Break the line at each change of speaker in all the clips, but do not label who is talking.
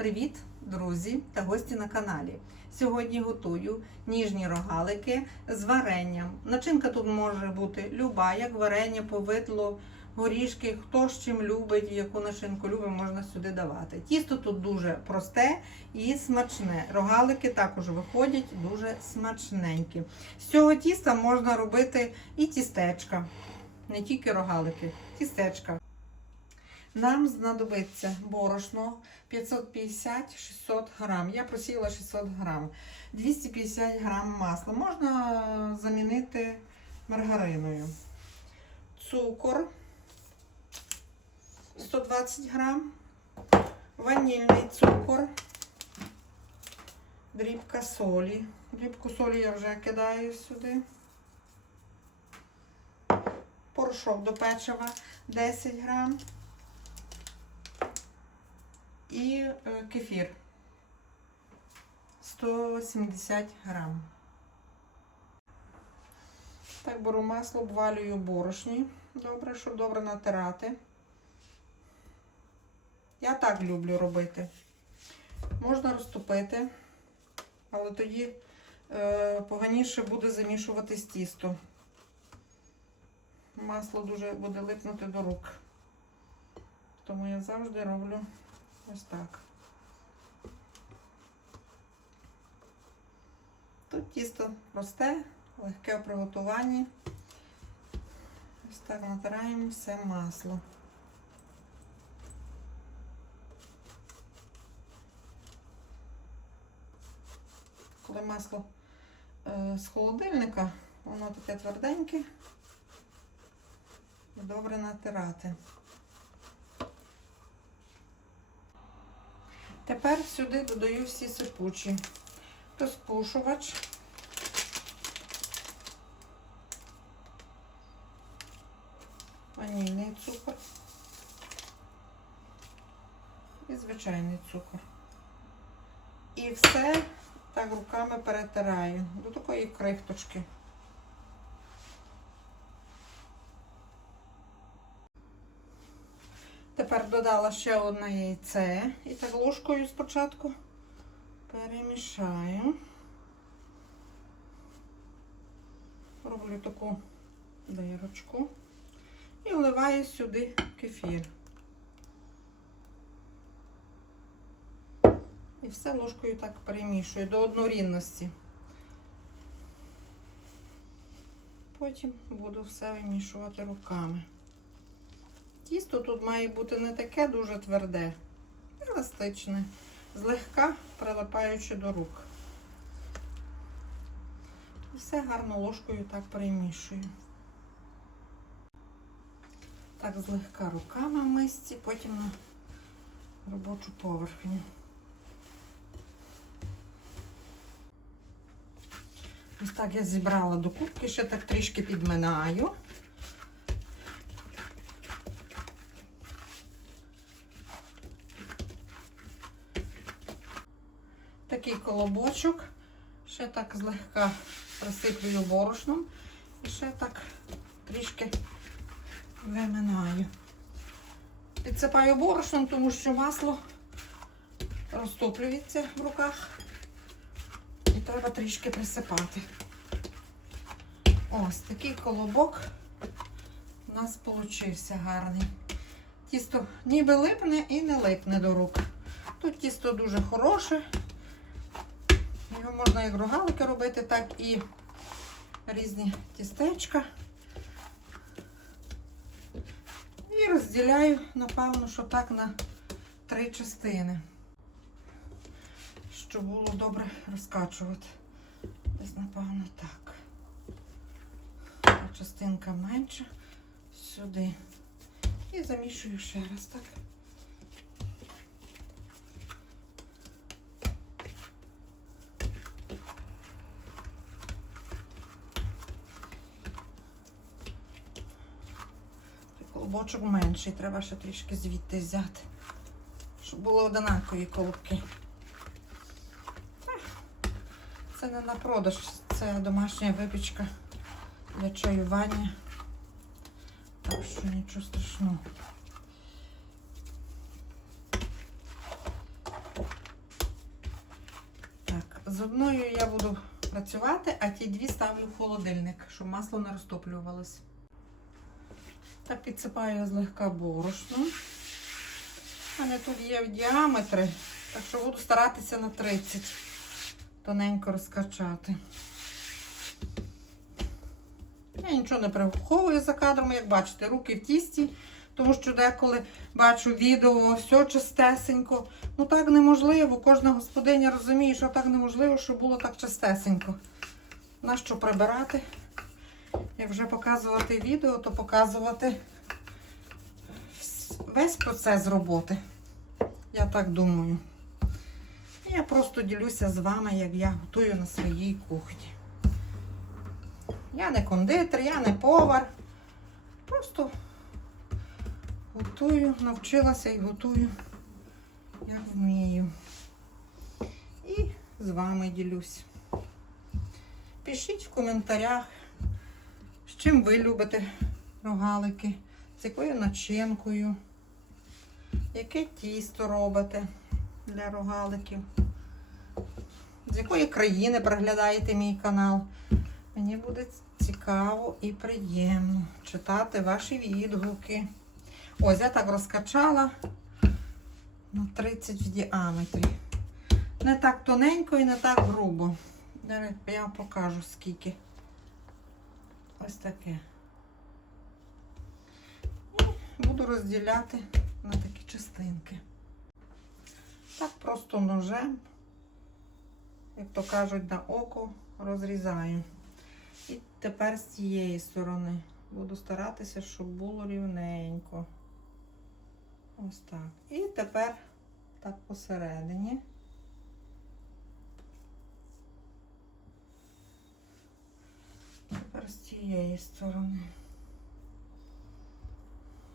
Привіт, друзі та гості на каналі. Сьогодні готую ніжні рогалики з варенням. Начинка тут може бути люба, як варення, повидло, горішки, хто з чим любить, яку начинку любить, можна сюди давати. Тісто тут дуже просте і смачне. Рогалики також виходять дуже смачненькі. З цього тіста можна робити і тістечка, не тільки рогалики, тістечка. Нам знадобиться борошно 550-600 грам. Я просіла 600 грам. 250 грам масла. Можна замінити маргариною. Цукор 120 грам. Ванільний цукор. Дрібка солі. Дрібку солі я вже кидаю сюди. Порошок до печива 10 грам і е, кефір 170 грам. Так, беру масло, обвалюю борошні. Добре, щоб добре натирати. Я так люблю робити. Можна розтопити, але тоді е, поганіше буде замішуватись тісто. Масло дуже буде липнути до рук. Тому я завжди роблю ось так. Тут тісто просте, легке в приготуванні. Ось так натираємо все масло. Коли масло е, з холодильника, воно таке тверденьке добре натирати. Тепер сюди додаю всі сипучі. Розпушувач. Ванільний цукор. І звичайний цукор. І все так руками перетираю до такої крихточки. Тепер додала ще одне яйце і так ложкою спочатку перемішаю. Роблю таку дирочку і вливаю сюди кефір. І все ложкою так перемішую до однорідності. Потім буду все вимішувати руками. Тісто тут має бути не таке дуже тверде, еластичне, злегка прилипаючи до рук. І все гарно ложкою так перемішую. Так, злегка руками в мисці, потім на робочу поверхню. Ось так я зібрала до кубки, ще так трішки підминаю. Такий колобочок. Ще так злегка присиплюю борошном і ще так трішки виминаю. Підсипаю борошном, тому що масло розтоплюється в руках. І треба трішки присипати. Ось такий колобок у нас получився гарний. Тісто ніби липне і не липне до рук. Тут тісто дуже хороше. Його можна як рогалики робити, так і різні тістечка. І розділяю, напевно, що так на три частини, щоб було добре розкачувати. Десь, напевно, так. Та частинка менша сюди. І замішую ще раз, так. Колобочок менший, треба ще трішки звідти взяти, щоб були одинакові колобки. Це не на продаж, це домашня випічка для чаювання. Так що нічого страшного. З одною я буду працювати, а ті дві ставлю в холодильник, щоб масло не розтоплювалось. Так підсипаю злегка борошно. У мене тут є в діаметри, так що буду старатися на 30 тоненько розкачати. Я нічого не приховую за кадром, як бачите, руки в тісті, тому що деколи бачу відео, все чистесенько. Ну так неможливо. Кожна господиня розуміє, що так неможливо, щоб було так чистесенько. Нащо прибирати? Як вже показувати відео, то показувати весь процес роботи. Я так думаю. Я просто ділюся з вами, як я готую на своїй кухні. Я не кондитер, я не повар. Просто готую, навчилася і готую, як вмію. І з вами ділюсь. Пишіть в коментарях, чим ви любите рогалики, з якою начинкою, яке тісто робите для рогаликів, з якої країни переглядаєте мій канал. Мені буде цікаво і приємно читати ваші відгуки. Ось я так розкачала на 30 в діаметрі. Не так тоненько і не так грубо. Я покажу скільки. Ось таке. І буду розділяти на такі частинки. Так просто ножем, як то кажуть, на око розрізаю. І тепер з цієї сторони буду старатися, щоб було рівненько. Ось так. І тепер так посередині. Тепер з цієї сторони.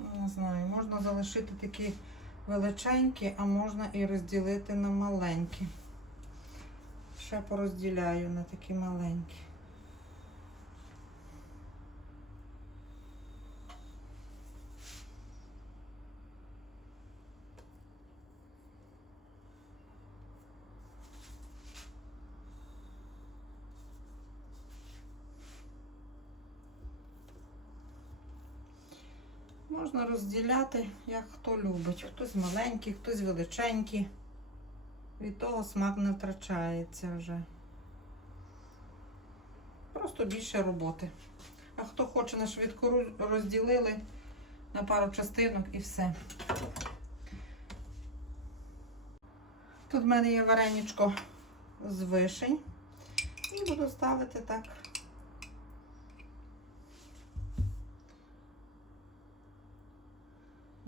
Ну, Не знаю, можна залишити такі величенькі, а можна і розділити на маленькі. Ще порозділяю на такі маленькі. Можна розділяти, як хто любить. Хтось маленький, хтось величенький. Від того смак не втрачається вже. Просто більше роботи. А хто хоче на швидко ру- розділили на пару частинок і все. Тут в мене є вареничко з вишень. І буду ставити так.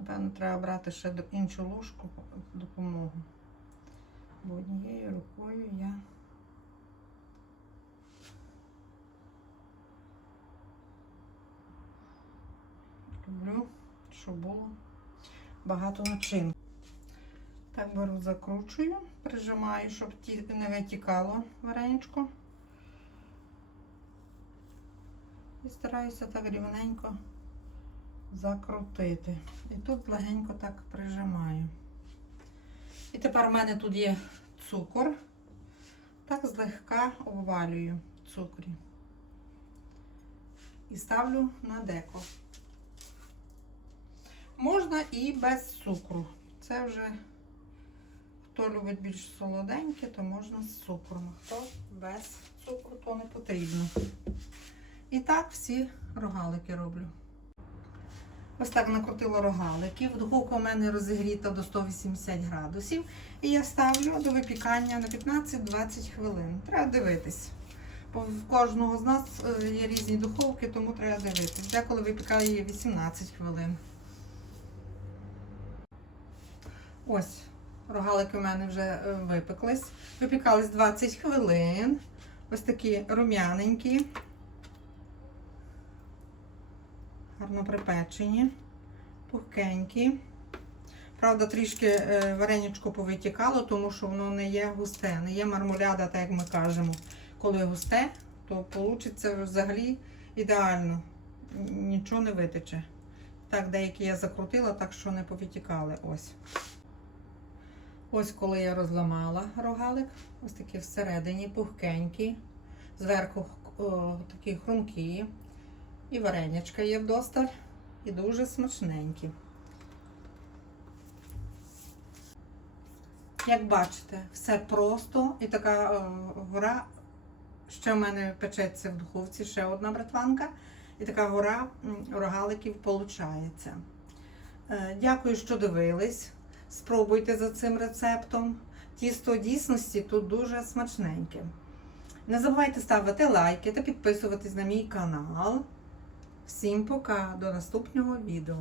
Напевно, треба брати ще іншу ложку допомогу. Бо однією рукою я люблю, щоб було багато начин. Так беру, закручую, прижимаю, щоб не витікало вареничко. І стараюся так рівненько закрутити. І тут легенько так прижимаю. І тепер у мене тут є цукор. Так злегка обвалюю цукрі. І ставлю на деко. Можна і без цукру. Це вже хто любить більш солоденьке, то можна з цукром. Хто без цукру, то не потрібно. І так всі рогалики роблю. Ось так накрутила рогаликів. Духовка у мене розігріта до 180 градусів. І я ставлю до випікання на 15-20 хвилин. Треба дивитись. Бо в кожного з нас е, є різні духовки, тому треба дивитись. Деколи випікає 18 хвилин. Ось, рогалики у мене вже е, випеклись. Випікались 20 хвилин. Ось такі рум'яненькі. Гарно припечені, пухкенькі. Правда, трішки е, вареничко повитікало, тому що воно не є густе, не є мармуляда, так як ми кажемо. Коли густе, то вийде взагалі ідеально. Нічого не витече. Так, деякі я закрутила, так що не повитікали. Ось. Ось коли я розламала рогалик, ось такі всередині пухкенькі, зверху о, такі хрумкі. І варенячка є вдосталь, і дуже смачненькі. Як бачите, все просто і така е, гора. Ще в мене печеться в духовці ще одна братванка, і така гора рогаликів виходить. Е, Дякую, що дивились. Спробуйте за цим рецептом. Тісто дійсності тут дуже смачненьке. Не забувайте ставити лайки та підписуватись на мій канал. Всім пока, до наступного відео.